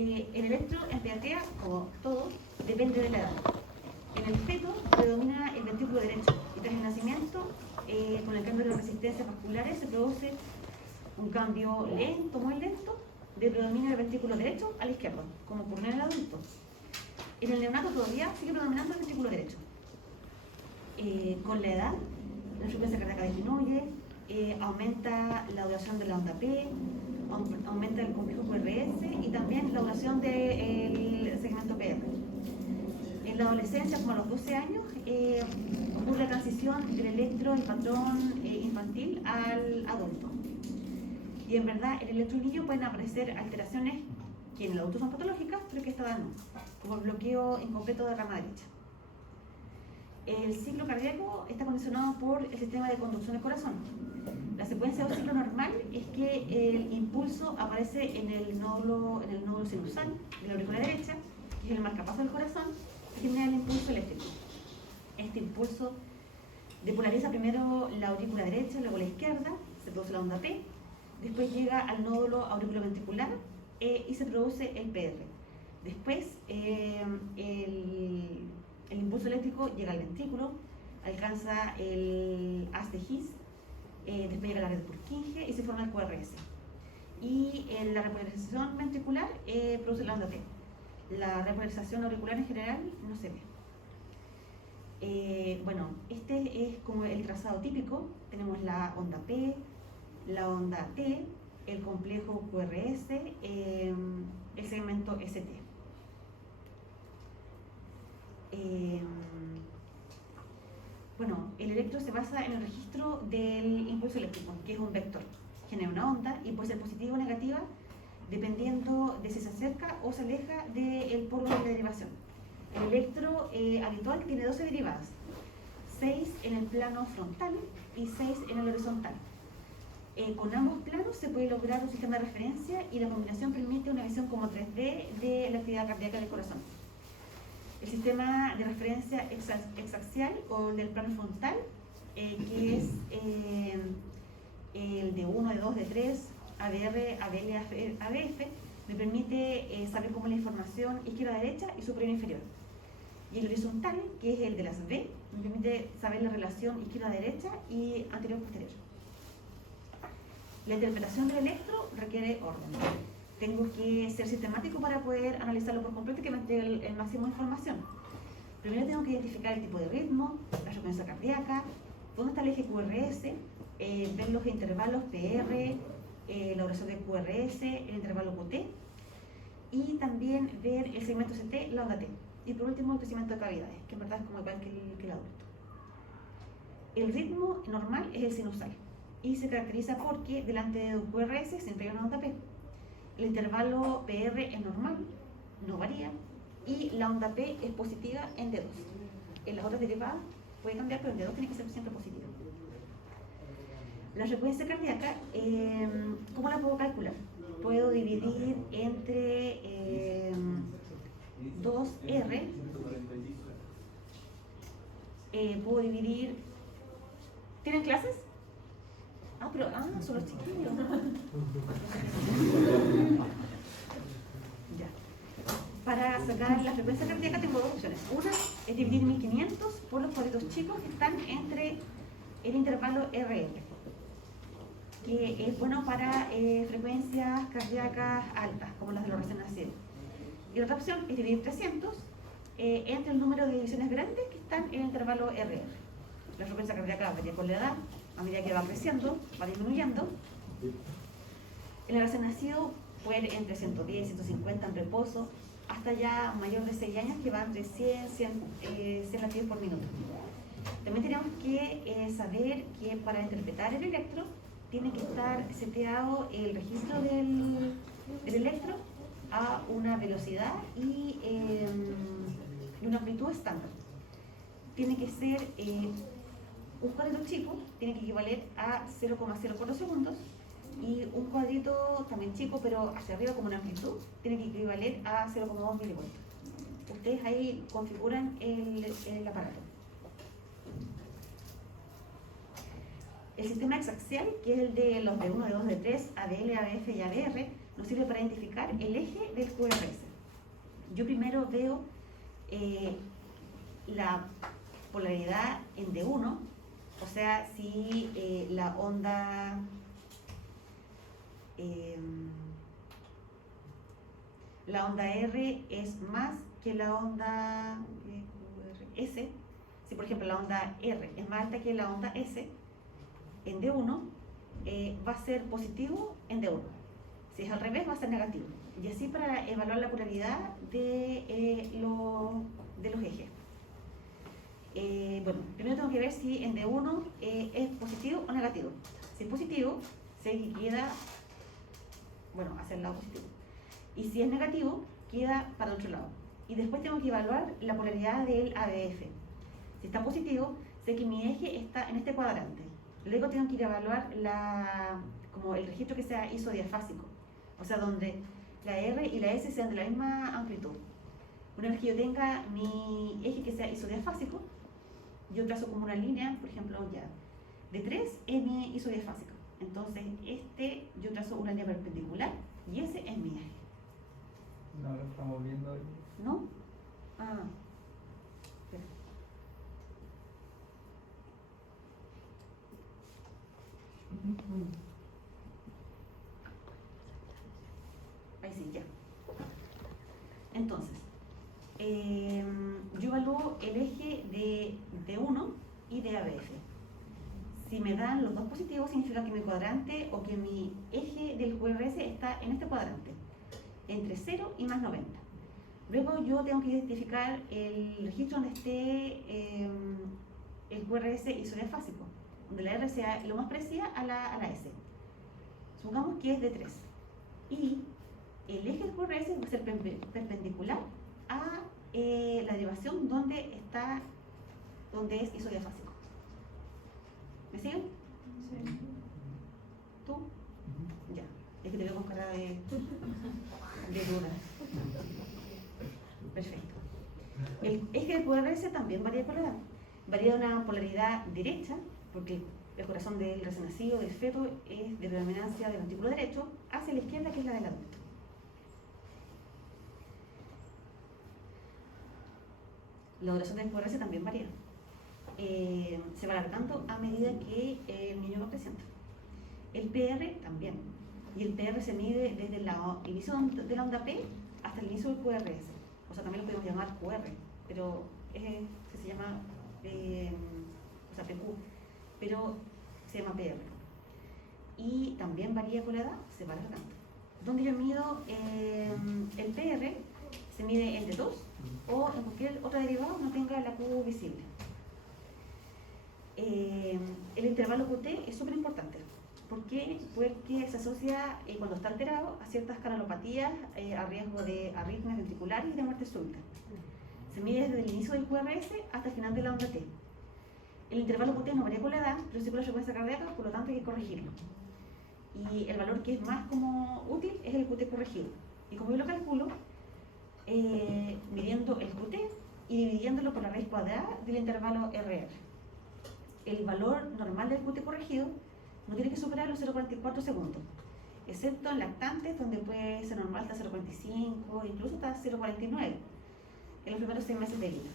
el electro en pediatría, como todo, depende de la edad. En el feto predomina el ventrículo derecho y tras el nacimiento, con el cambio de resistencias vasculares, se produce un cambio lento, muy lento, de predominio del ventrículo derecho a la izquierda, como ocurre en el adulto. En el neonato todavía sigue predominando el ventrículo derecho. Con la edad, la frecuencia cardíaca disminuye, aumenta la duración de la onda P, aumenta el complejo QRS y también la duración del segmento PR. En la adolescencia, como a los 12 años, ocurre la transición del electro, el patrón infantil al adulto. Y en verdad, en el electro niño pueden aparecer alteraciones que en el adulto son patológicas, pero que esta edad no, como el bloqueo incompleto de rama derecha. El ciclo cardíaco está condicionado por el sistema de conducción del corazón. La secuencia de un ciclo normal es que el impulso aparece en el nódulo sinusal de la aurícula derecha, que es el marcapaso del corazón, y genera el impulso eléctrico. Este impulso depolariza primero la aurícula derecha, luego la izquierda, se produce la onda P, después llega al nódulo auriculoventricular y se produce el PR. Después el impulso eléctrico llega al ventrículo, alcanza el haz de His, después llega a la red Purkinje y se forma el QRS. Y en la repolarización ventricular produce la onda T. La repolarización auricular en general no se ve. Bueno, este es como el trazado típico. Tenemos la onda P, la onda T, el complejo QRS, el segmento ST. Bueno, el electro se basa en el registro del impulso eléctrico, que es un vector. Genera una onda y puede ser positiva o negativa dependiendo de si se acerca o se aleja del polo de la derivación. El electro habitual tiene 12 derivadas, 6 en el plano frontal y 6 en el horizontal. Con ambos planos se puede lograr un sistema de referencia y la combinación permite una visión como 3D de la actividad cardíaca del corazón. El sistema de referencia exaxial o del plano frontal, que es el de 1, de 2, de 3, ABR, ABL, ABF, me permite saber cómo es la información izquierda-derecha y superior-inferior. Y el horizontal, que es el de las B, me permite saber la relación izquierda-derecha y anterior-posterior. La interpretación del electro requiere orden. Tengo que ser sistemático para poder analizarlo por completo y que me dé el máximo de información. Primero tengo que identificar el tipo de ritmo, la frecuencia cardíaca, dónde está el eje QRS, ver los intervalos PR, la duración de QRS, el intervalo QT, y también ver el segmento CT, la onda T. Y por último, el crecimiento de cavidades, que en verdad es como igual que el adulto. El ritmo normal es el sinusal y se caracteriza porque delante de un QRS siempre hay una onda P. El intervalo PR es normal, no varía, y la onda P es positiva en D2. En las otras derivadas puede cambiar, pero en D2 tiene que ser siempre positiva. La frecuencia cardíaca, ¿cómo la puedo calcular? Puedo dividir entre 2R, puedo dividir... ¿Tienen clases? Son los chiquillos. Ya. Para sacar la frecuencia cardíaca tengo dos opciones. Una es dividir 1500 por los cuadritos chicos que están entre el intervalo RR, que es bueno para frecuencias cardíacas altas, como las de los recién nacidos. Y la otra opción es dividir 300 entre el número de divisiones grandes que están en el intervalo RR. La frecuencia cardíaca varía con la edad, a medida que va creciendo, va disminuyendo. En el recién nacido puede ir entre 110 y 150 en reposo, hasta ya mayor de 6 años que va entre 100 latidos por minuto. También tenemos que saber que para interpretar el electro tiene que estar seteado el registro del electro a una velocidad y una amplitud estándar. Tiene que ser un cuadrito chico, tiene que equivaler a 0,04 segundos, y un cuadrito también chico, pero hacia arriba como una amplitud, tiene que equivaler a 0,2 milivoltios. Ustedes ahí configuran el aparato. El sistema exaxial, que es el de los D1, D2, D3, ADL, ABF y ABR, nos sirve para identificar el eje del QRS. Yo primero veo la polaridad en D1, o sea, si la onda R es más que la onda S. Si por ejemplo la onda R es más alta que la onda S en D1, va a ser positivo en D1. Si es al revés, va a ser negativo. Y así para evaluar la polaridad de los ejes. Bueno, primero tengo que ver si en D1 es positivo o negativo. Si es positivo, se queda, bueno, hacia el lado positivo. Y si es negativo, queda para el otro lado. Y después tengo que evaluar la polaridad del ABF. Si está positivo, sé que mi eje está en este cuadrante. Luego tengo que ir a evaluar como el registro que sea isodiafásico. O sea, donde la R y la S sean de la misma amplitud. Una vez que yo tenga mi eje que sea isodiafásico, yo trazo como una línea, por ejemplo, ya de 3 es mi isodiafásico. Entonces, yo trazo una línea perpendicular y ese es mi eje. No lo estamos viendo hoy. ¿No? Ah. Espera. Ahí sí, ya. Entonces, yo evalúo el eje de D1 y de ABF. Si me dan los dos positivos, significa que mi cuadrante o que mi eje del QRS está en este cuadrante, entre 0 y más 90. Luego yo tengo que identificar el registro donde esté el QRS isodiafásico, donde la R sea lo más parecida a la S. Supongamos que es de 3. Y el eje del QRS va a ser perpendicular a la derivación donde es isodiafásico. ¿Me siguen? Sí. ¿Tú? Ya. Es que te veo con cara de duda. Perfecto. El eje del QRS también varía por la edad. Varía de una polaridad derecha, porque el corazón del recién nacido, del feto, es de predominancia del ventrículo derecho, hacia la izquierda, que es la del adulto. La duración del QRS también varía. Se va alargando a medida que el niño va creciendo. El PR también. Y el PR se mide desde el inicio de la onda P hasta el inicio del QRS. O sea, también lo podemos llamar QR, pero se llama PQ, pero se llama PR. Y también varía por la edad, se va alargando. Donde yo mido el PR, se mide en D2 o en cualquier otra derivada que no tenga la Q visible. El intervalo QT es súper importante. ¿Por qué? Porque se asocia cuando está alterado a ciertas canalopatías, a riesgo de arritmias ventriculares y de muerte súbita. Se mide desde el inicio del QRS hasta el final de la onda T. El intervalo QT no varía con la edad, pero sí con la frecuencia cardíaca, por lo tanto hay que corregirlo. Y el valor que es más como útil es el QT corregido. Y como yo lo calculo, midiendo el QT y dividiéndolo por la raíz cuadrada del intervalo RR. El valor normal del QT corregido no tiene que superar los 0,44 segundos, excepto en lactantes, donde puede ser normal hasta 0,45, incluso hasta 0,49 en los primeros 6 meses de vida.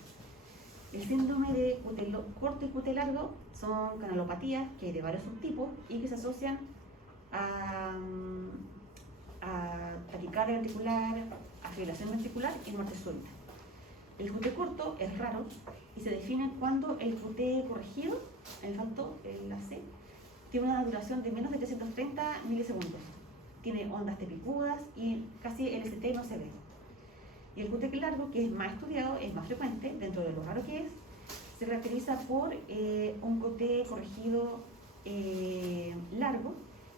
El síndrome de QT corto y QT largo son canalopatías que hay de varios subtipos y que se asocian a taquicardia ventricular, a fibrilación ventricular y muerte súbita. El QT corto es raro y se define cuando el QT corregido, el salto, la C, tiene una duración de menos de 330 milisegundos. Tiene ondas tepicudas y casi el ST no se ve. Y el QT largo, que es más estudiado, es más frecuente, dentro de lo raro que es, se caracteriza por un QT corregido largo,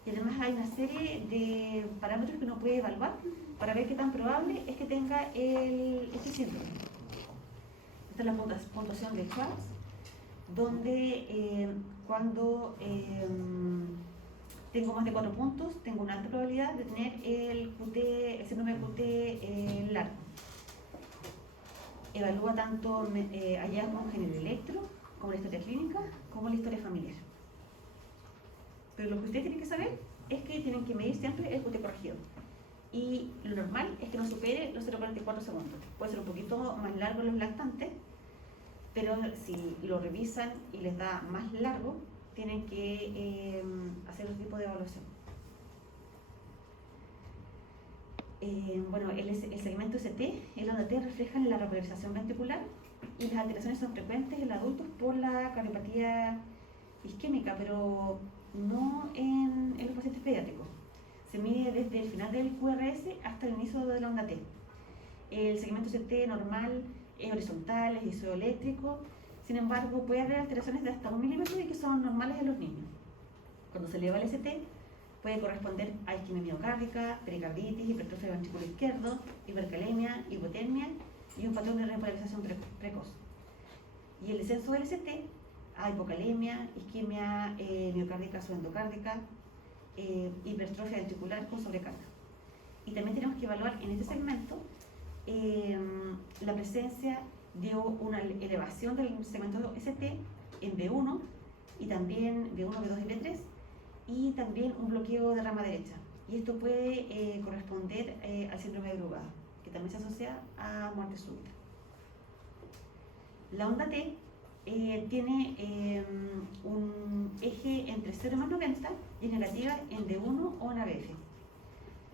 y además hay una serie de parámetros que uno puede evaluar para ver qué tan probable es que tenga este síndrome. Esta es la puntuación de Schwartz, donde cuando tengo más de 4 puntos, tengo una alta probabilidad de tener el síndrome de QT largo. Evalúa tanto hallazgos en el electro, como la historia clínica, como la historia familiar. Pero lo que ustedes tienen que saber es que tienen que medir siempre el QT corregido. Y lo normal es que no supere los 0,44 segundos. Puede ser un poquito más largo en los lactantes, pero si lo revisan y les da más largo, tienen que hacer otro tipo de evaluación. Bueno, el segmento ST, el onda T reflejan la repolarización ventricular y las alteraciones son frecuentes en adultos por la cardiopatía isquémica, pero no en los pacientes pediátricos. Se mide desde el final del QRS hasta el inicio de la onda T. El segmento ST normal es horizontal, es isoeléctrico, sin embargo puede haber alteraciones de hasta 1 milímetro y que son normales en los niños. Cuando se eleva el ST, puede corresponder a isquemia miocárdica, pericarditis, hipertrofia del ventrículo izquierdo, hipercalemia, hipotermia y un patrón de repolarización precoz. Y el descenso del ST a hipocalemia, isquemia miocárdica o endocárdica, hipertrofia ventricular con sobrecarga. Y también tenemos que evaluar en este segmento la presencia de una elevación del segmento ST en B1 y también B1, B2 y B3, y también un bloqueo de rama derecha. Y esto puede corresponder al síndrome de Brugada, que también se asocia a muerte súbita. La onda T tiene un eje entre 0 y más 90 y es negativa en D1 o en ABF.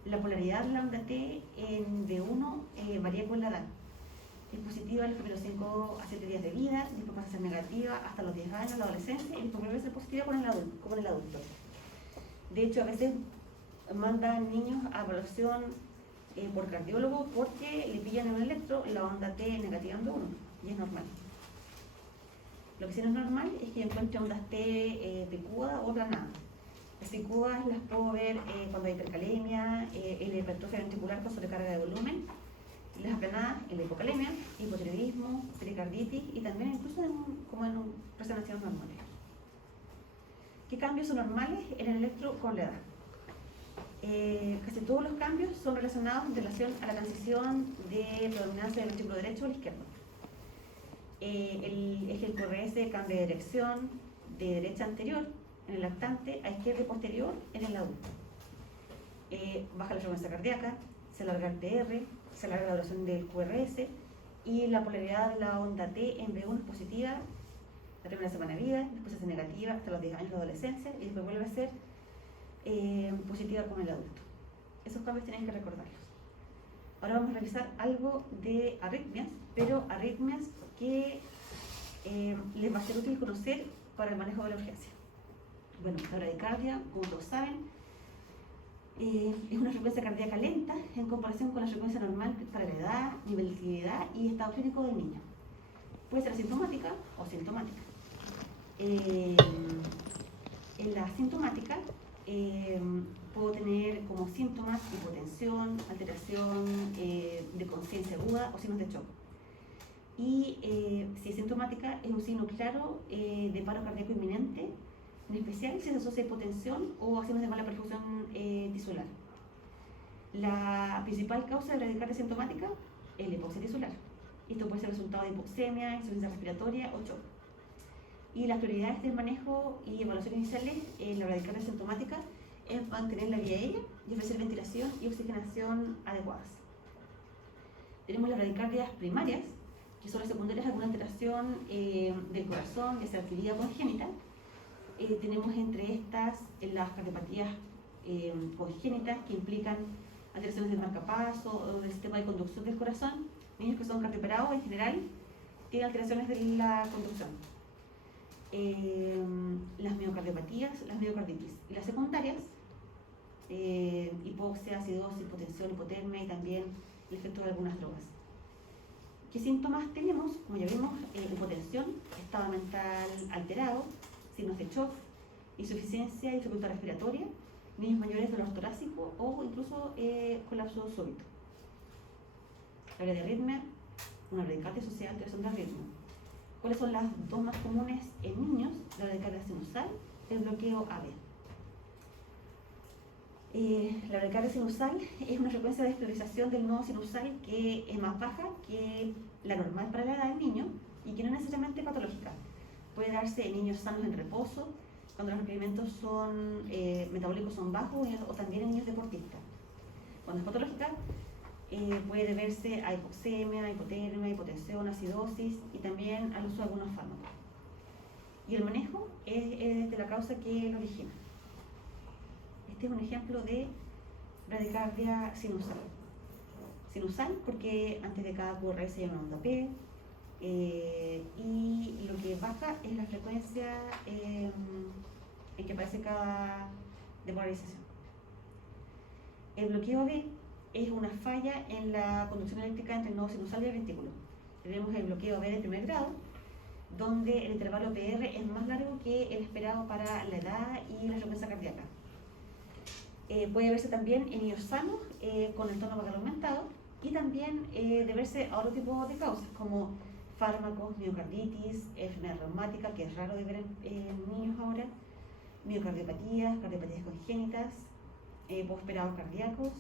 La polaridad de la onda T en D1 varía con la edad. Es positiva en los primeros 5 a 7 días de vida, después pasa a ser negativa hasta los 10 años, la adolescencia, y después vuelve a ser positiva como en el adulto. De hecho, a veces mandan niños a evaluación por cardiólogo porque le pillan en un electro la onda T negativa en D1, y es normal. Lo que sí no es normal es que encuentre ondas T picudas o aplanadas. Las picudas las puedo ver cuando hay hipercalemia, en la hipertrofia ventricular con sobrecarga de volumen, y las aplanadas en la hipocalemia, hipotiroidismo, pericarditis y también incluso como en presentaciones normales. ¿Qué cambios son normales en el electro con la edad? Casi todos los cambios son relacionados en relación a la transición de predominancia del ventrículo derecho al izquierdo. El eje del QRS cambia de dirección de derecha anterior en el lactante a izquierda y posterior en el adulto. Baja la frecuencia cardíaca, se alarga el PR, se alarga la duración del QRS y la polaridad de la onda T en B1 es positiva la primera semana de vida, después es negativa hasta los 10 años de adolescencia y después vuelve a ser positiva con el adulto. Esos cambios tienen que recordarlos. Ahora vamos a revisar algo de arritmias, pero arritmias que les va a ser útil conocer para el manejo de la urgencia. Bueno, la bradicardia, como todos saben, es una frecuencia cardíaca lenta en comparación con la frecuencia normal para la edad, nivel de actividad y estado clínico del niño. Puede ser asintomática o sintomática. En la asintomática puedo tener como síntomas hipotensión, alteración de conciencia aguda o signos de shock. Y si es sintomática, es un signo claro de paro cardíaco inminente, en especial si se asocia a hipotensión o a signos de mala perfusión tisular. La principal causa de bradicardia sintomática es la hipoxia tisular. Esto puede ser resultado de hipoxemia, insuficiencia respiratoria o shock. Y las prioridades del manejo y evaluación iniciales en la bradicardia sintomática es mantener la vía aérea y ofrecer ventilación y oxigenación adecuadas. Tenemos las bradicardias primarias, que son las secundarias a alguna alteración del corazón, ya sea adquirida o congénita. Tenemos entre estas las cardiopatías congénitas que implican alteraciones del marcapaso o del sistema de conducción del corazón. Niños que son cardioperados en general tienen alteraciones de la conducción. Las miocardiopatías, las miocarditis. Y las secundarias, hipoxia, acidosis, hipotensión, hipotermia y también el efecto de algunas drogas. ¿Qué síntomas tenemos? Como ya vimos, hipotensión, estado mental alterado, signos de shock, insuficiencia y dificultad respiratoria, niños mayores de dolor torácico o incluso colapso súbito. La bradiarritmia, una bradicardia asociada a alteración de ritmo. ¿Cuáles son las dos más comunes en niños? La bradicardia sinusal, el bloqueo AB. La bradicardia sinusal es una frecuencia de exteriorización del nodo sinusal que es más baja que la normal para la edad del niño y que no es necesariamente patológica. Puede darse en niños sanos en reposo, cuando los requerimientos son, metabólicos son bajos o también en niños deportistas. Cuando es patológica, puede deberse a hipoxemia, hipotermia, hipotensión, acidosis y también al uso de algunos fármacos. Y el manejo es de la causa que lo origina. Este es un ejemplo de bradicardia sinusal. Sinusal porque antes de cada QRS hay una onda P, y lo que baja es la frecuencia en que aparece cada depolarización. El bloqueo B es una falla en la conducción eléctrica entre el nodo sinusal y el ventrículo. Tenemos el bloqueo B de primer grado, donde el intervalo PR es más largo que el esperado para la edad y la frecuencia cardíaca. Puede verse también en niños sanos con el tono vagal aumentado y también deberse a otro tipo de causas como fármacos, miocarditis, enfermedad reumática, que es raro de ver en niños ahora, miocardiopatías, cardiopatías congénitas, posperados cardíacos,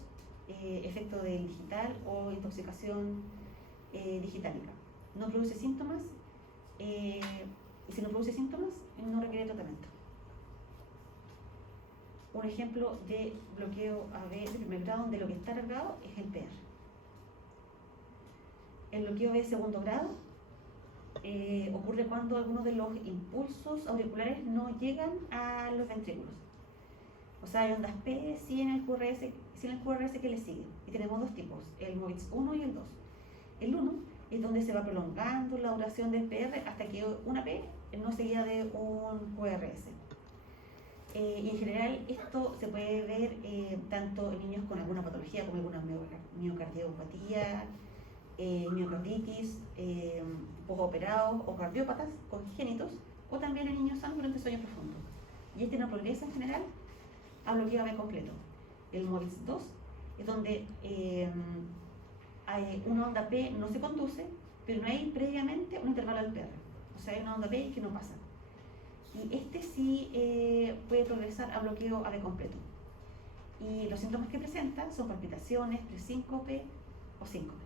efecto del digital o intoxicación digitálica. No produce síntomas y si no produce síntomas no requiere tratamiento. Un ejemplo de bloqueo AB de primer grado donde lo que está cargado es el PR. El bloqueo B de segundo grado ocurre cuando algunos de los impulsos auriculares no llegan a los ventrículos. O sea, hay ondas P sin el QRS que le sigue. Y tenemos dos tipos, el MOVITS 1 y el 2. El 1 es donde se va prolongando la duración del PR hasta que una P no seguida de un QRS. Y en general esto se puede ver tanto en niños con alguna patología como alguna miocardiopatía, miocarditis, posoperados o cardiópatas congénitos, o también en niños sanos durante sueño profundo. Y este no progresa en general a bloqueo AB completo. El MOVITS 2 es donde hay una onda P no se conduce, pero no hay previamente un intervalo del PR. O sea, hay una onda P que no pasa. Y este sí puede progresar a bloqueo AB completo. Y los síntomas que presenta son palpitaciones, presíncope o síncope.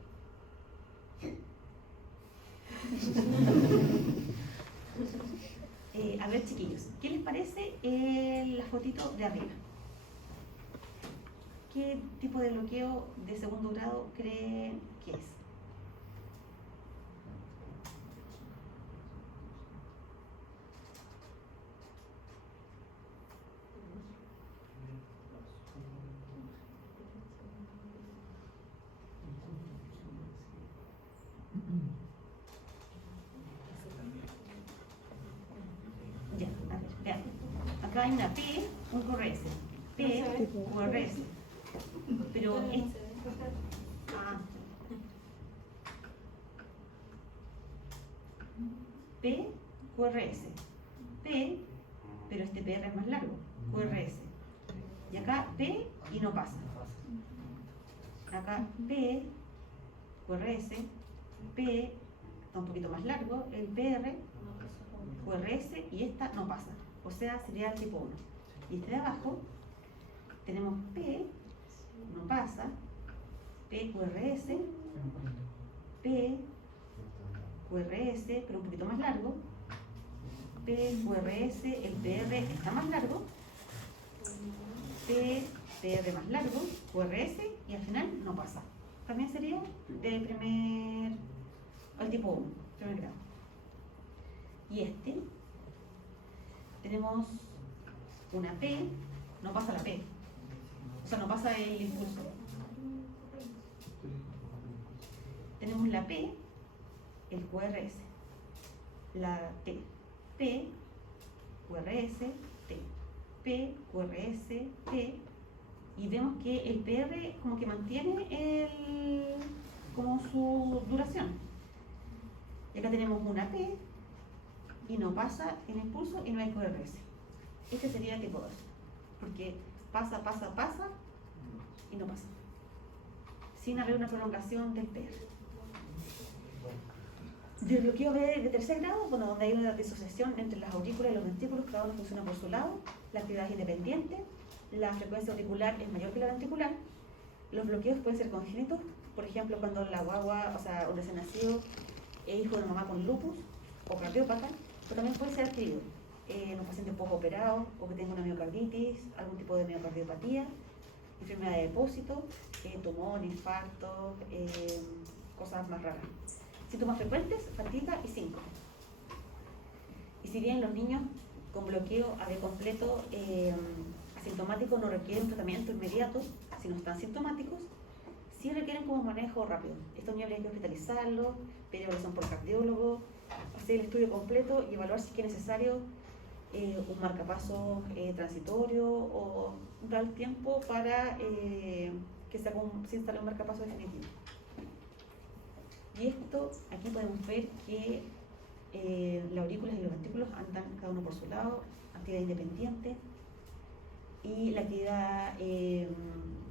A ver, chiquillos, ¿qué les parece la fotito de arriba? ¿Qué tipo de bloqueo de segundo grado creen que es? Ya, a ver, vean. Acá hay una P, un QRS. P, QRS. Pero es... P, QRS. P, pero este PR es más largo. QRS. Y acá P y no pasa. Acá P, QRS, P, está un poquito más largo, el PR, QRS y esta no pasa. O sea, sería el tipo 1. Y este de abajo tenemos P, no pasa, P, QRS, P, QRS, pero un poquito más largo, P, QRS, el PR está más largo, P, PR más largo, QRS y al final no pasa. También sería del primer, al tipo 1, primer grado. Y este, tenemos una P, no pasa la P, o sea, no pasa el impulso. Tenemos la P, el QRS, la T, P, QRS, T, P, QRS, T, y vemos que el PR como que mantiene como su duración. Y acá tenemos una P y no pasa el impulso y no hay QRS. Este sería el tipo 2, porque pasa y no pasa, sin haber una prolongación del PR. Del bloqueo B de tercer grado, bueno, donde hay una disociación entre las aurículas y los ventrículos, cada uno funciona por su lado, la actividad es independiente, la frecuencia auricular es mayor que la ventricular. Los bloqueos pueden ser congénitos, por ejemplo, cuando la guagua, o sea, un recién nacido es hijo de una mamá con lupus o cardiópata, pero también puede ser adquirido. en un paciente postoperado o que tenga una miocarditis, algún tipo de miocardiopatía, enfermedad de depósito, tumor, infarto, cosas más raras. Síntomas frecuentes, fatiga y síncope. Y si bien los niños con bloqueo AV completo asintomático no requieren un tratamiento inmediato, si no están sintomáticos, sí requieren como manejo rápido. Estos niños hay que hospitalizarlos, pedir evaluación por cardiólogo, hacer el estudio completo y evaluar si es necesario un marcapaso transitorio o dar tiempo para que se instale un marcapaso definitivo. Y esto, aquí podemos ver que las aurículas y los ventrículos andan cada uno por su lado, actividad independiente, y la actividad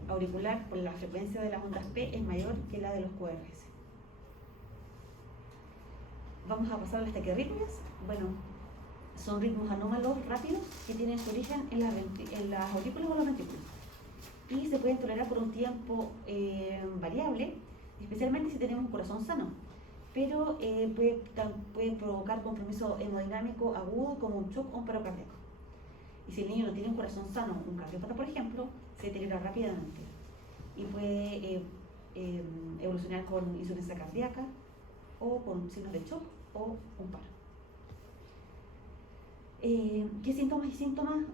auricular por la frecuencia de las ondas P es mayor que la de los QRS. Vamos a pasar a las taquiarritmias. Bueno, son ritmos anómalos rápidos que tienen su origen en las aurículas o los ventrículos y se pueden tolerar por un tiempo variable, especialmente si tenemos un corazón sano, pero puede provocar compromiso hemodinámico agudo como un shock o un paro cardíaco. Y si el niño no tiene un corazón sano, un cardiópata por ejemplo, se deteriora rápidamente y puede evolucionar con insuficiencia cardíaca o con signos de shock o un paro. ¿Qué signos y síntomas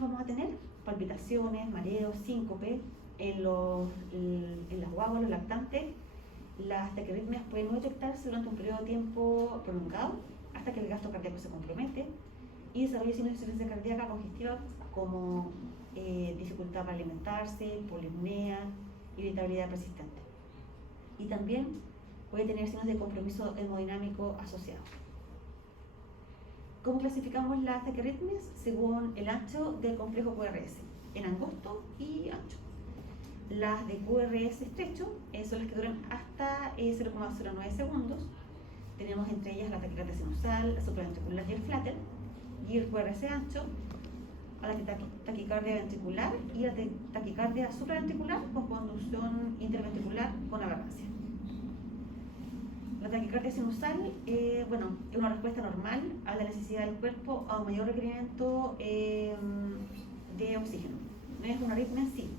vamos a tener? Palpitaciones, mareos, síncope. En las guaguas, los lactantes, las taquiarritmias pueden no detectarse durante un periodo de tiempo prolongado hasta que el gasto cardíaco se compromete y desarrolla signos de insuficiencia cardíaca congestiva como dificultad para alimentarse, polipnea, irritabilidad persistente. Y también puede tener signos de compromiso hemodinámico asociado. ¿Cómo clasificamos las taquiarritmias? Según el ancho del complejo QRS, en angosto y ancho. Las de QRS estrecho son las que duran hasta 0,09 segundos. Tenemos entre ellas la taquicardia sinusal, la supraventricular y el flutter, y el QRS ancho, a la taquicardia ventricular y la taquicardia supraventricular con conducción interventricular con aberrancia. La taquicardia sinusal es una respuesta normal a la necesidad del cuerpo a un mayor requerimiento de oxígeno. No es una arritmia en sí.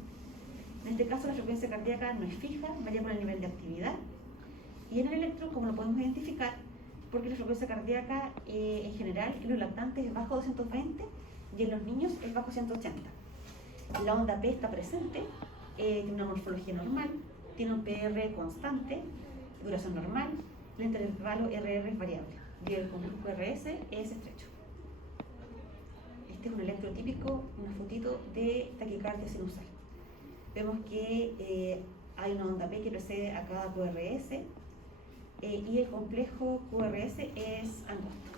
En este caso la frecuencia cardíaca no es fija, varía por el nivel de actividad. Y en el electro, como lo podemos identificar, porque la frecuencia cardíaca en general en los lactantes es bajo 220 y en los niños es bajo 180. La onda P está presente, tiene una morfología normal, tiene un PR constante, duración normal, el intervalo RR es variable y el complejo QRS es estrecho. Este es un electro típico, una fotito de taquicardia sinusal. Vemos que hay una onda P que precede a cada QRS y el complejo QRS es angosto.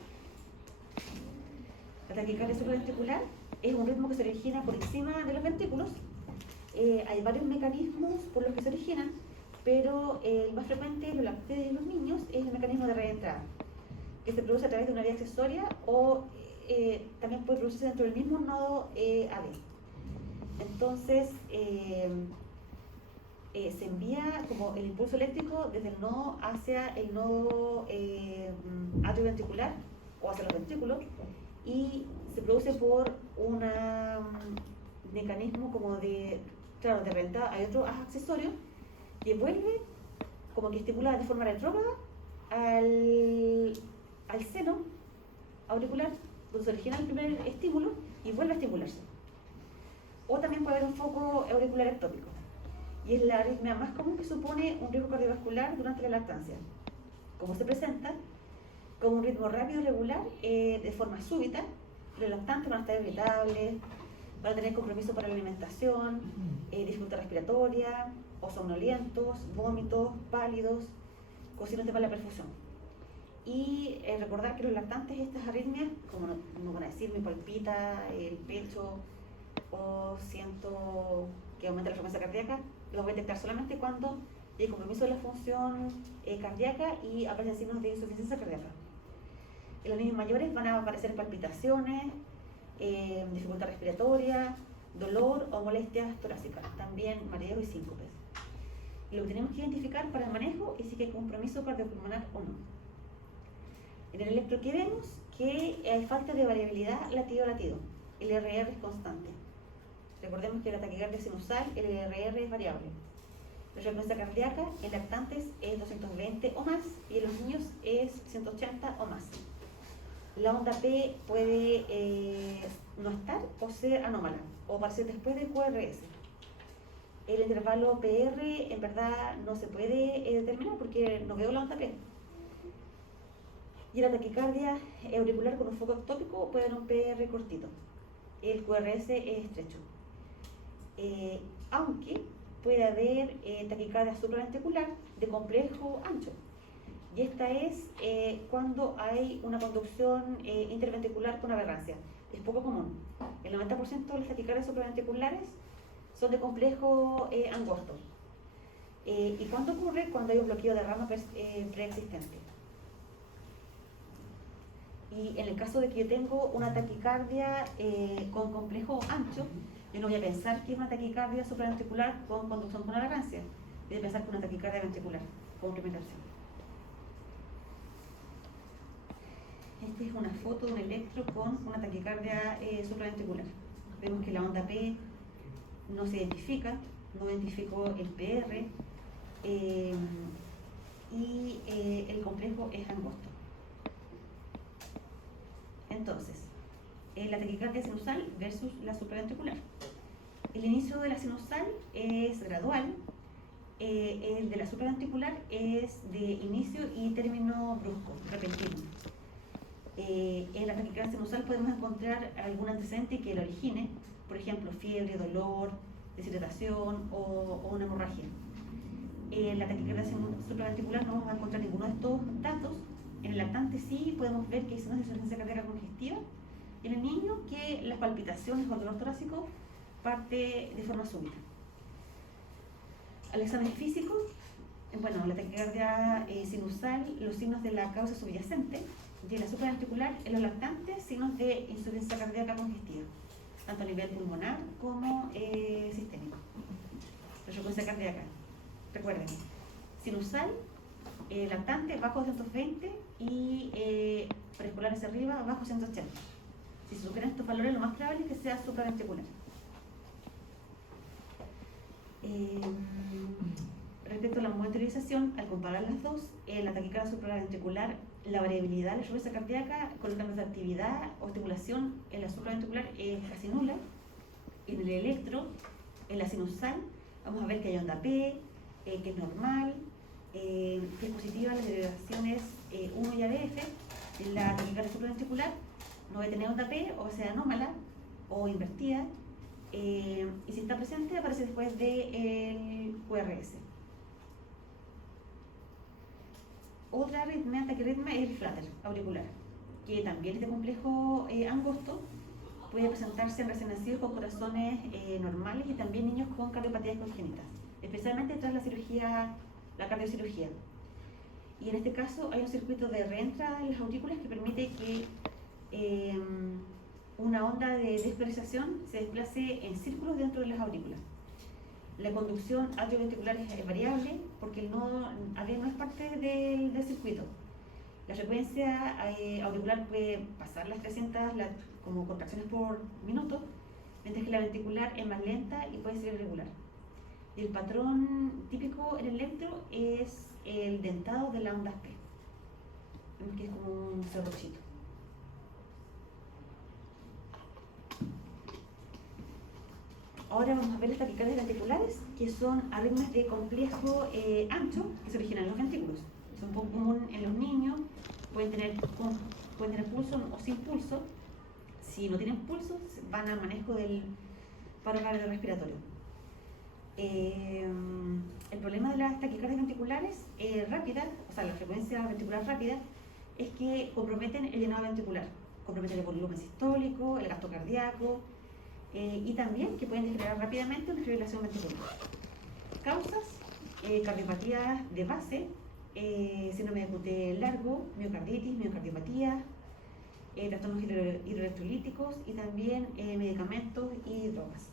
La taquicardia supraventricular es un ritmo que se origina por encima de los ventrículos. Hay varios mecanismos por los que se originan, pero el más frecuente en los niños es el mecanismo de reentrada, que se produce a través de una vía accesoria o también puede producirse dentro del mismo nodo AV. Entonces, se envía como el impulso eléctrico desde el nodo hacia el nodo atrioventricular o hacia los ventrículos y se produce por un mecanismo como de reentrada. Hay otro accesorio que vuelve como que estimula de forma retrógrada al seno auricular, donde se origina el primer estímulo y vuelve a estimularse. O también puede haber un foco auricular ectópico, y es la arritmia más común que supone un riesgo cardiovascular durante la lactancia. Como se presenta como un ritmo rápido y regular de forma súbita, los lactantes van a estar irritables, van a tener compromiso para la alimentación, dificultad respiratoria, o somnolientos, vómitos, pálidos, con signos de mala perfusión. Y recordar que los lactantes, estas arritmias, como no van a decir, me palpita el pecho o siento que aumenta la frecuencia cardíaca, los voy a detectar solamente cuando hay compromiso de la función cardíaca y aparecen signos de insuficiencia cardíaca. En los niños mayores van a aparecer palpitaciones, dificultad respiratoria, dolor o molestias torácicas, también mareos y síncopes. Lo que tenemos que identificar para el manejo es si hay compromiso cardiopulmonar o no. En el electro, ¿qué vemos? Que hay falta de variabilidad latido-latido. El RR es constante. Recordemos que la taquicardia sinusal, el RR es variable. La frecuencia cardíaca en lactantes es 220 o más y en los niños es 180 o más. La onda P puede no estar o ser anómala o aparecer después del QRS. El intervalo PR en verdad no se puede determinar porque no veo la onda P. Y la taquicardia auricular con un foco ectópico puede haber un PR cortito. El QRS es estrecho. Aunque puede haber taquicardia supraventricular de complejo ancho. Y esta es cuando hay una conducción interventricular con aberrancia. Es poco común. El 90% de las taquicardias supraventriculares son de complejo angosto. ¿Y cuándo ocurre? Cuando hay un bloqueo de rama preexistente. Y en el caso de que yo tengo una taquicardia con complejo ancho, yo no voy a pensar que es una taquicardia supraventricular con conducción con aberrancia. Voy a pensar que es una taquicardia ventricular con complementación. Esta es una foto de un electro con una taquicardia supraventricular. Vemos que la onda P no se identifica, no identificó el PR y el complejo es angosto. Entonces, la taquicardia sinusal versus la supraventricular. El inicio de la sinusal es gradual, el de la supraventricular es de inicio y término brusco, repentino. En la taquicardia sinusal podemos encontrar algún antecedente que lo origine, por ejemplo, fiebre, dolor, deshidratación o una hemorragia. En la taquicardia supraventricular no vamos a encontrar ninguno de estos datos. En el lactante sí podemos ver que hay signos de insuficiencia cardíaca congestiva. Y en el niño que las palpitaciones o dolor torácico parte de forma súbita. Al examen físico, bueno, la taquicardia sinusal, los signos de la causa subyacente, y en la supraventricular, en los lactantes, signos de insuficiencia cardíaca congestiva, tanto a nivel pulmonar como sistémico. La frecuencia cardíaca, recuerden, sinusal, lactante bajo 220 y preescolar hacia arriba bajo 180. Si se superan estos valores, lo más probable es que sea supraventricular. Respecto a la monitorización, al comparar las dos, la taquicardia supraventricular, la variabilidad de la frecuencia cardíaca con los cambios de actividad o estimulación en la supraventricular es casi nula. En el electro, en la sinusal, vamos a ver que hay onda P, que es normal, que es positiva en las derivaciones 1 y ABF. En la taquicardia supraventricular no va a tener onda P, o sea anómala o invertida, y si está presente aparece después del QRS. Otra arritmia, taquiarritmia, es el flutter auricular, que también es de complejo angosto, puede presentarse en recién nacidos con corazones normales y también niños con cardiopatías congénitas, especialmente tras la cirugía, la cardiocirugía. Y en este caso hay un circuito de reentrada en las aurículas que permite que una onda de despolarización se desplace en círculos dentro de las aurículas. La conducción atrioventricular es variable porque el nodo AV no es parte del circuito. La frecuencia auricular puede pasar las 300 como contracciones por minuto, mientras que la ventricular es más lenta y puede ser irregular. Y el patrón típico en el electro es el dentado de la onda P. Vemos que es como un cerrochito. Ahora vamos a ver las taquicardias ventriculares, que son arritmias de complejo ancho que se originan en los ventrículos. Son poco común en los niños, pueden tener pulso o sin pulso. Si no tienen pulso, van al manejo del paro cardiorrespiratorio. El problema de las taquicardias ventriculares rápidas, o sea, la frecuencia ventricular rápida, es que comprometen el llenado ventricular, comprometen el volumen sistólico, el gasto cardíaco, y también que pueden generar rápidamente una fibrilación ventricular. Causas: cardiopatías de base, síndrome de QT largo, miocarditis, miocardiopatía, trastornos hidroelectrolíticos y también medicamentos y drogas.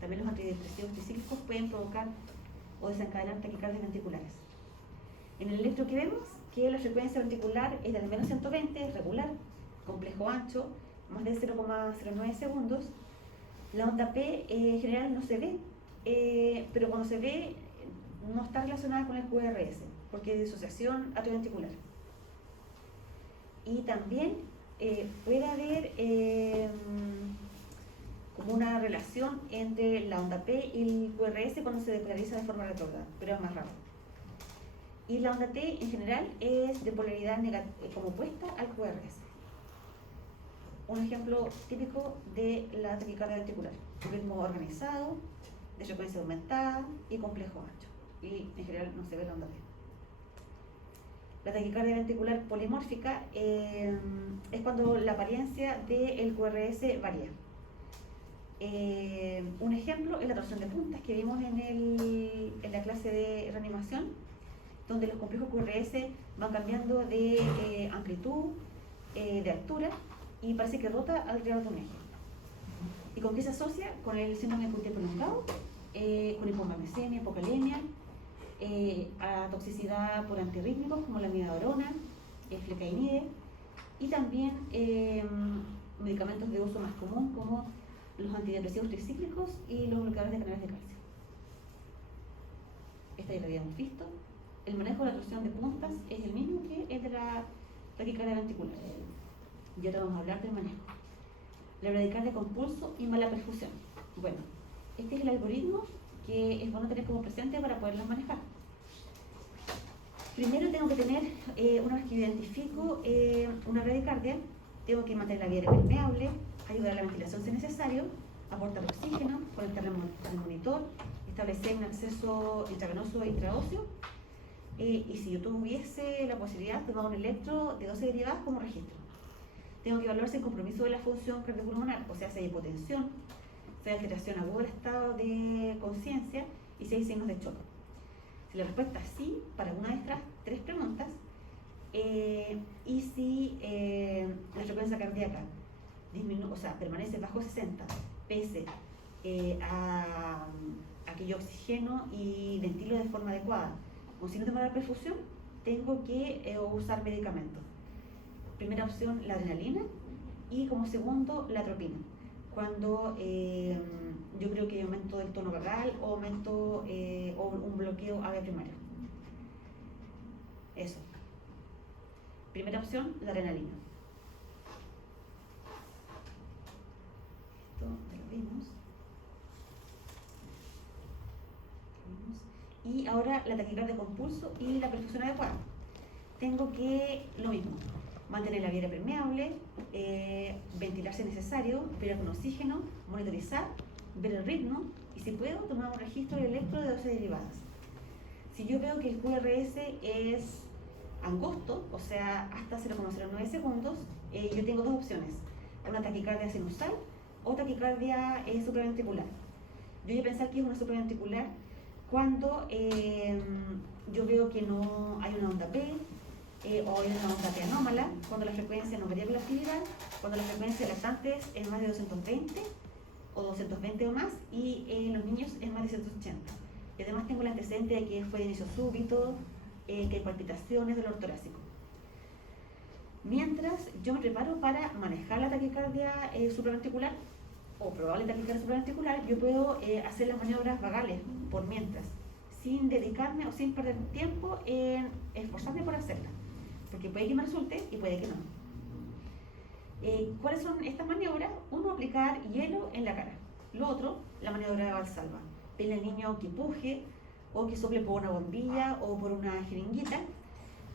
También los antidepresivos tricíclicos pueden provocar o desencadenar taquicardias ventriculares. En el electro que vemos que la frecuencia ventricular es de al menos 120, es regular, complejo ancho, más de 0,09 segundos. La onda P en general no se ve, pero cuando se ve no está relacionada con el QRS, porque es disociación atrioventricular. Y también puede haber como una relación entre la onda P y el QRS cuando se depolariza de forma retrógrada, pero es más raro. Y la onda T en general es de polaridad como opuesta al QRS. Un ejemplo típico de la taquicardia ventricular: ritmo organizado, de frecuencia aumentada y complejo ancho. Y en general no se ve la onda T. La taquicardia ventricular polimórfica es cuando la apariencia del QRS varía. Un ejemplo es la torsión de puntas que vimos en la clase de reanimación, donde los complejos QRS van cambiando de amplitud, de altura, y parece que rota alrededor de un eje. ¿Y con qué se asocia? Con el síndrome de Coutier prolongado, con hipomagnesemia, hipocalemia, a toxicidad por antirrítmicos como la amiodarona, flecainide, y también medicamentos de uso más común como los antidepresivos tricíclicos y los bloqueadores de canales de calcio. Esta ya la habíamos visto. El manejo de la torsión de puntas es el mismo que el de la taquicardia ventricular. Y ahora vamos a hablar del manejo. La bradicardia con pulso y mala perfusión. Bueno, este es el algoritmo que es bueno tener como presente para poderlos manejar. Primero tengo que tener, una vez que identifico una bradicardia, tengo que mantener la vía permeable, ayudar a la ventilación si es necesario, aportar oxígeno, conectarla al monitor, establecer un acceso intravenoso e intraóseo, y si yo tuviese la posibilidad de tomar un electro de 12 derivadas como registro. Tengo que evaluarse el compromiso de la función cardiopulmonar, o sea, si hay hipotensión, si hay alteración aguda del estado de conciencia y si hay signos de choque. Si la respuesta es sí para una de estas tres preguntas, y si la frecuencia cardíaca permanece bajo 60, pese a que yo oxigeno y ventilo de forma adecuada, con síntoma de perfusión, tengo que usar medicamentos. Primera opción, la adrenalina, y como segundo, la atropina. Cuando yo creo que hay aumento del tono vagal o aumento o un bloqueo AV primario. Eso. Primera opción, la adrenalina. Esto lo vimos. Y ahora la taquicardia con pulso y la perfusión adecuada. Tengo que, lo mismo, mantener la vía permeable, ventilar si es necesario, respirar con oxígeno, monitorizar, ver el ritmo y si puedo tomar un registro de electro de 12 derivadas. Si yo veo que el QRS es angosto, o sea hasta 0,09 segundos, yo tengo dos opciones: una taquicardia sinusal o taquicardia supraventricular. Yo voy a pensar que es una supraventricular cuando yo veo que no hay una onda P, o hay una onda P anómala, cuando la frecuencia no varía con la actividad, cuando la frecuencia de lactantes es más de 220 o 220 o más, y en los niños es más de 180. Y además tengo el antecedente de que fue de inicio súbito, que hay palpitaciones del dolor torácico. Mientras yo me preparo para manejar la taquicardia supraventricular o probable taquicardia supraventricular, yo puedo hacer las maniobras vagales por mientras, sin dedicarme o sin perder tiempo en esforzarme por hacerlas, porque puede que me resulte y puede que no. ¿Cuáles son estas maniobras? Uno, aplicar hielo en la cara. Lo otro, la maniobra de Valsalva. Pedirle al niño que puje o que sople por una bombilla o por una jeringuita.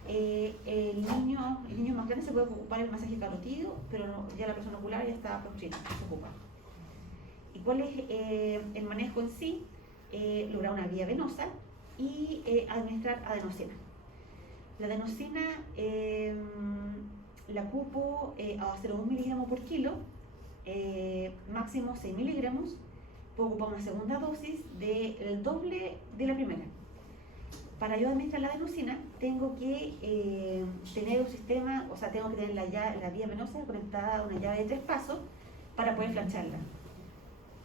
El niño más grande se puede ocupar el masaje carotídeo, pero ya la persona ocular ya está proscrita, no se ocupa. ¿Y cuál es el manejo en sí? Lograr una vía venosa y administrar adenosina. La adenosina la ocupo a 0,1 miligramos por kilo, máximo 6 miligramos. Puedo ocupar una segunda dosis del doble de la primera. Para yo administrar la adenosina tengo que tener un sistema, o sea, tengo que tener la vía venosa conectada a una llave de 3 pasos para poder flancharla.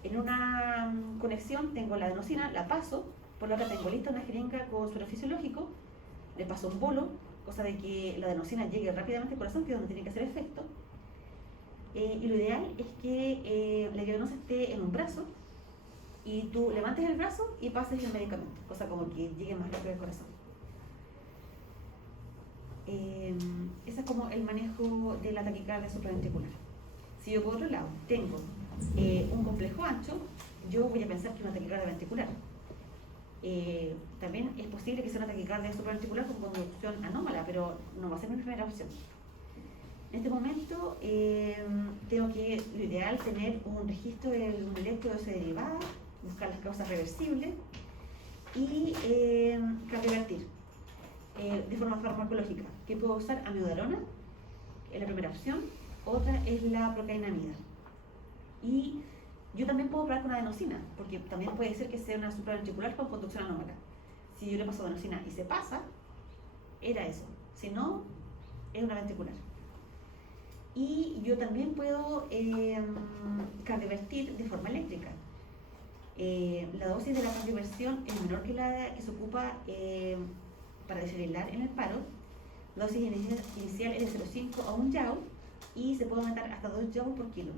En una conexión tengo la adenosina, la paso, por la otra tengo lista una jeringa con suero fisiológico le paso un bolo, cosa de que la adenosina llegue rápidamente al corazón, que es donde tiene que hacer efecto. Y lo ideal es que la diagnosis esté en un brazo y tú levantes el brazo y pases el medicamento, cosa como que llegue más rápido al corazón. Ese es como el manejo de la taquicardia supraventricular. Si yo por otro lado tengo un complejo ancho, yo voy a pensar que es una taquicardia ventricular. También es posible que sea una taquicardia supraventricular con conducción anómala, pero no va a ser mi primera opción. En este momento tengo que, lo ideal, tener un registro de un electrodosis derivada, buscar las causas reversibles y cardiovertir de forma farmacológica, que puedo usar amiodarona, es la primera opción, otra es la procainamida. Y yo también puedo probar con adenosina, porque también puede ser que sea una supraventricular con conducción anómala. Si yo le paso adenosina y se pasa, era eso. Si no, es una ventricular. Y yo también puedo cardiovertir de forma eléctrica. La dosis de la cardioversión es menor que la que se ocupa para desfibrilar en el paro. La dosis inicial es de 0,5 a 1 Joule y se puede aumentar hasta 2 Joule por kilo.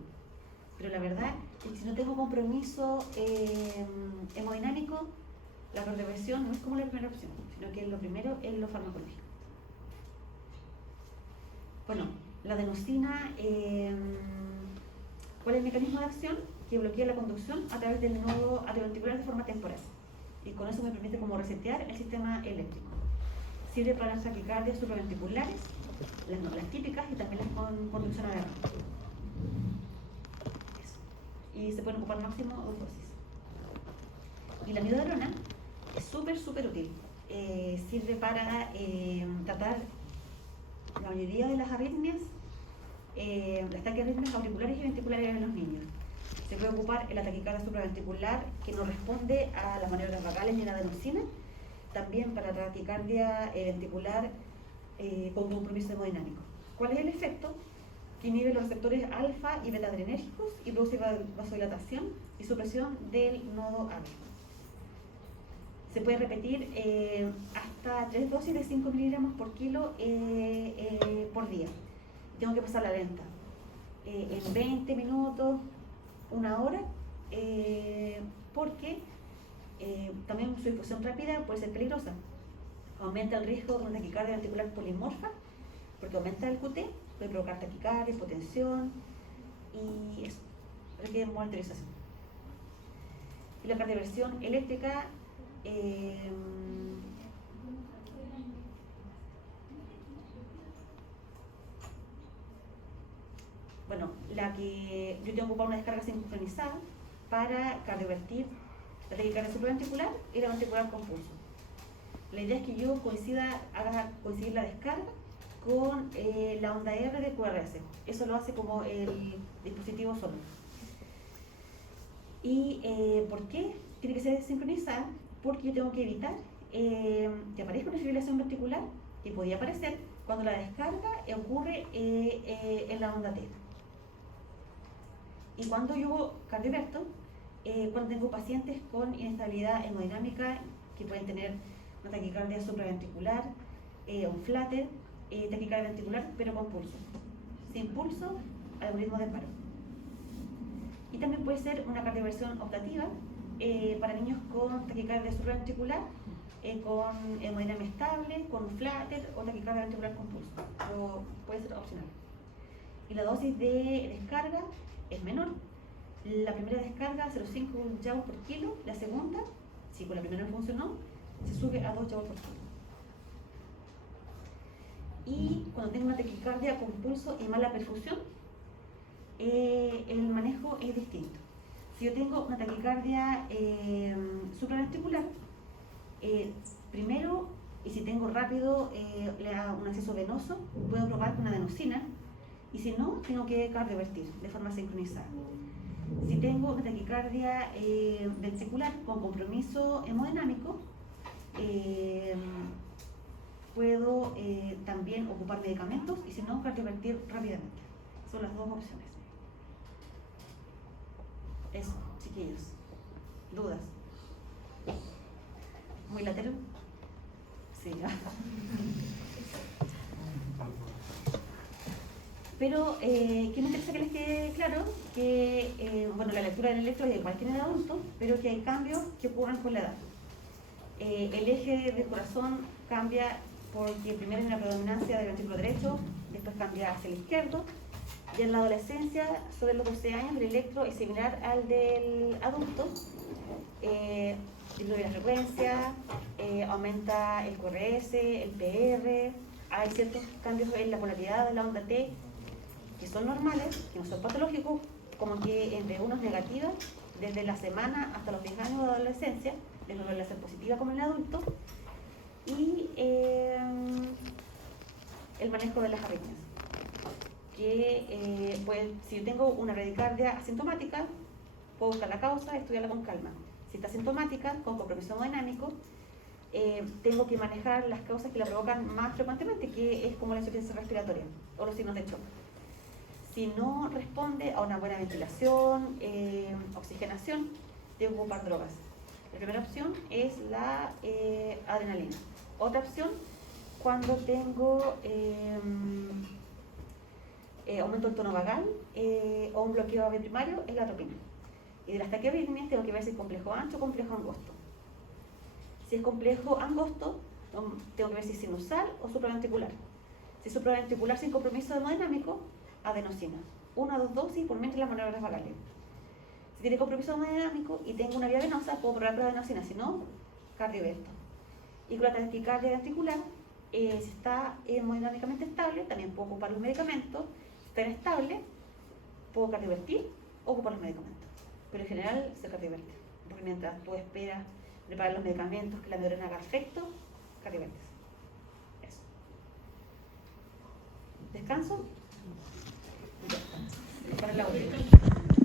Pero la verdad es que si no tengo compromiso hemodinámico, la cardioversión no es como la primera opción, sino que lo primero es lo farmacológico. Bueno, la adenosina, ¿cuál es el mecanismo de acción? Que bloquea la conducción a través del nodo atrioventricular de forma temporal. Y con eso me permite como resetear el sistema eléctrico. Sirve para las taquicardias supraventriculares, las típicas y también las con conducción aberrante. Y se pueden ocupar máximo 2 dosis. Y la amiodarona es súper útil. Sirve para tratar la mayoría de las arritmias, las taquiarritmias auriculares y ventriculares en los niños. Se puede ocupar en la taquicardia supraventricular que no responde a las maniobras vagales ni la adenosina. También para la taquicardia ventricular con compromiso hemodinámico. ¿Cuál es el efecto? Que inhibe los receptores alfa y beta adrenérgicos y produce vasodilatación y supresión del nodo AVE. Se puede repetir hasta 3 dosis de 5 miligramos por kilo por día. Tengo que pasarla lenta. En 20 minutos, 1 hora, porque también su difusión rápida puede ser peligrosa. Aumenta el riesgo de una taquicardia ventricular polimorfa, porque aumenta el QT, puede provocar taquicardia, hipotensión y eso, requiere monitorización. Y la cardioversión eléctrica bueno, la que yo tengo que ocupar una descarga sincronizada para cardiovertir la taquicardia supraventricular y la ventricular con pulso. La idea es que yo haga coincidir la descarga con la onda R de QRS. Eso lo hace como el dispositivo solo. ¿Y por qué tiene que ser sincronizada? Porque yo tengo que evitar que aparezca una fibrilación ventricular, que podía aparecer cuando la descarga ocurre en la onda teta. Y cuando yo cardioverto, cuando tengo pacientes con inestabilidad hemodinámica que pueden tener una taquicardia supraventricular, un flutter, taquicardia ventricular, pero con pulso. Sin pulso, algoritmo de paro. Y también puede ser una cardioversión optativa para niños con taquicardia supraventricular, con hemodinamia estable, con flutter o taquicardia ventricular con pulso. O puede ser opcional. Y la dosis de descarga es menor. La primera descarga 0,5 Joule por kilo, la segunda, si con la primera no funcionó, se sube a 2 Joule por kilo. Y cuando tengo una taquicardia con pulso y mala perfusión, el manejo es distinto. Si yo tengo una taquicardia supraventricular, primero, y si tengo rápido un acceso venoso, puedo probar con adenosina, y si no, tengo que cardiovertir de forma sincronizada. Si tengo una taquicardia ventricular con compromiso hemodinámico, puedo también ocupar medicamentos y si no, cardiovertir rápidamente. Son las dos opciones. Eso, chiquillos. ¿Dudas? ¿Muy latero? Sí. Pero, ¿qué me interesa que les quede claro? Que, bueno, la lectura del electro es igual que en el adulto, pero que hay cambios que ocurren con la edad. El eje del corazón cambia porque primero hay una predominancia del ventrículo derecho, después cambia hacia el izquierdo, y en la adolescencia, sobre los 12 años, el electro es similar al del adulto, disminuye la frecuencia, aumenta el QRS, el PR, hay ciertos cambios en la polaridad de la onda T que son normales, que no son patológicos, como que entre unos negativas, desde la semana hasta los 10 años de adolescencia, después vuelve a ser positiva como en el adulto, y el manejo de las arritmias. Que pues, si yo tengo una bradicardia asintomática, puedo buscar la causa y estudiarla con calma. Si está asintomática, con compromiso hemodinámico, tengo que manejar las causas que la provocan más frecuentemente, que es como la insuficiencia respiratoria o los signos de shock. Si no responde a una buena ventilación, oxigenación, debo ocupar drogas. La primera opción es la adrenalina. Otra opción, cuando tengo aumento del tono vagal o un bloqueo AV primario, es la atropina. Y de las taquiarritmias tengo que ver si es complejo ancho o complejo angosto. Si es complejo angosto, tengo que ver si es sinusal o supraventricular. Si es supraventricular sin compromiso hemodinámico, adenosina. 1 a 2 dosis por mientras las maniobras vagales. Si tiene compromiso hemodinámico y tengo una vía venosa, puedo probar por adenosina, si no, cardioverto. Y con la taquicardia ventricular, si está hemodinámicamente estable, también puedo ocupar los medicamentos. Si está inestable, puedo cardiovertir o ocupar los medicamentos. Pero en general se cardioverte, porque mientras tú esperas preparar los medicamentos, que la neurona haga efecto, cardiovertes. Eso. ¿Descanso? Ya. Para la última.